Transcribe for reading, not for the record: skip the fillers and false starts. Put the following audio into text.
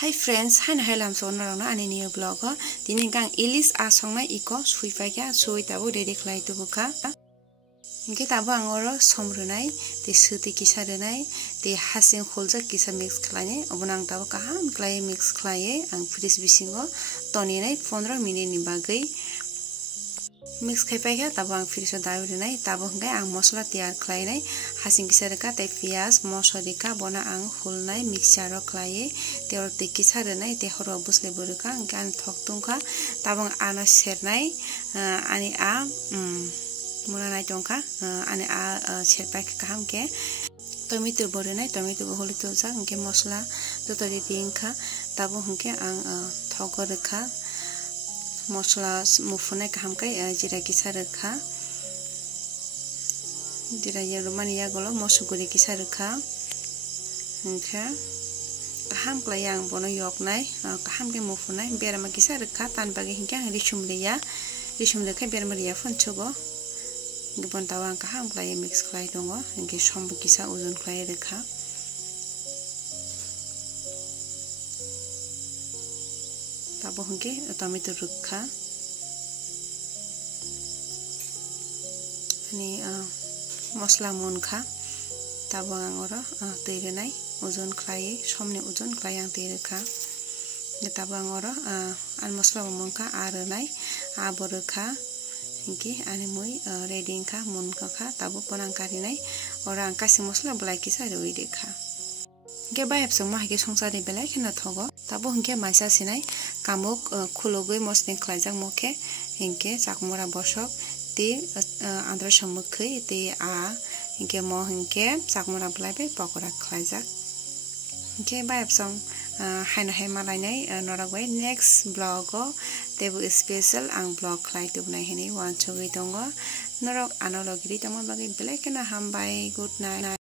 Hi friends, hai lam so na rona ani new blog ho dini gang ilis asong na iko sui pai kya sui tabu ready khlai tu buka inke tabu angoro somrunai te suti kisa runai te hasing khulja kisa mix khlai obonang tabu kaham khlai mix khlai ang fridge bisingo toni nai 15 minute ni bagai mix khai pai kya tabu ang fridge daru runai tabu hingkai ang mosla tiyar khlai nai hasing kisa reka te pias mosodika bona ang hulnai mixture khlai te or te kisa runai te horo busle buruka gan thok tungka tabu ano sernai ani a muna nai tongka ani a serpai kaham ke tomato borunai tomato holi to jak hingke mosla totori dingka tabu hingke ang thogo reka mosla mufunai kaham kai jira kisa reka jira yerumani yagolo mosuguri kisa reka hingke kaham klai yang bono yoknai kaham ke mufunai berama kisa reka tan bagi hingke risum lekha berama ria fonchogo gibon tawang kaham klai mix klai dongo hingke sombu kisa uzun klai reka tabo hingke tomato rukha ani mosla monkha tabo angoro teirenai uzun klai somni uzun klai ang teireka tabo angoro an mosla monkha aronai aborokha hingke ani mui ready ingkha monkha tabo ponang karinai ora ang kasi mosla blai kisa roi rekha hingke bayap songma hingke songsari belai khena thogo tabo hingke maisa sinai kamuk khulogoi mosni khlaijak mokhe hingke chakmora bosok te andra samukhai te a hingke mo hingke chakmora blaibe pakora khlaijak hingke bayap song haina hai malainai noragoi next blog o tebu special ang blog khlai tubnai hini wan chogoi tongo norok anologiri tamo bagi belai khena hambai good night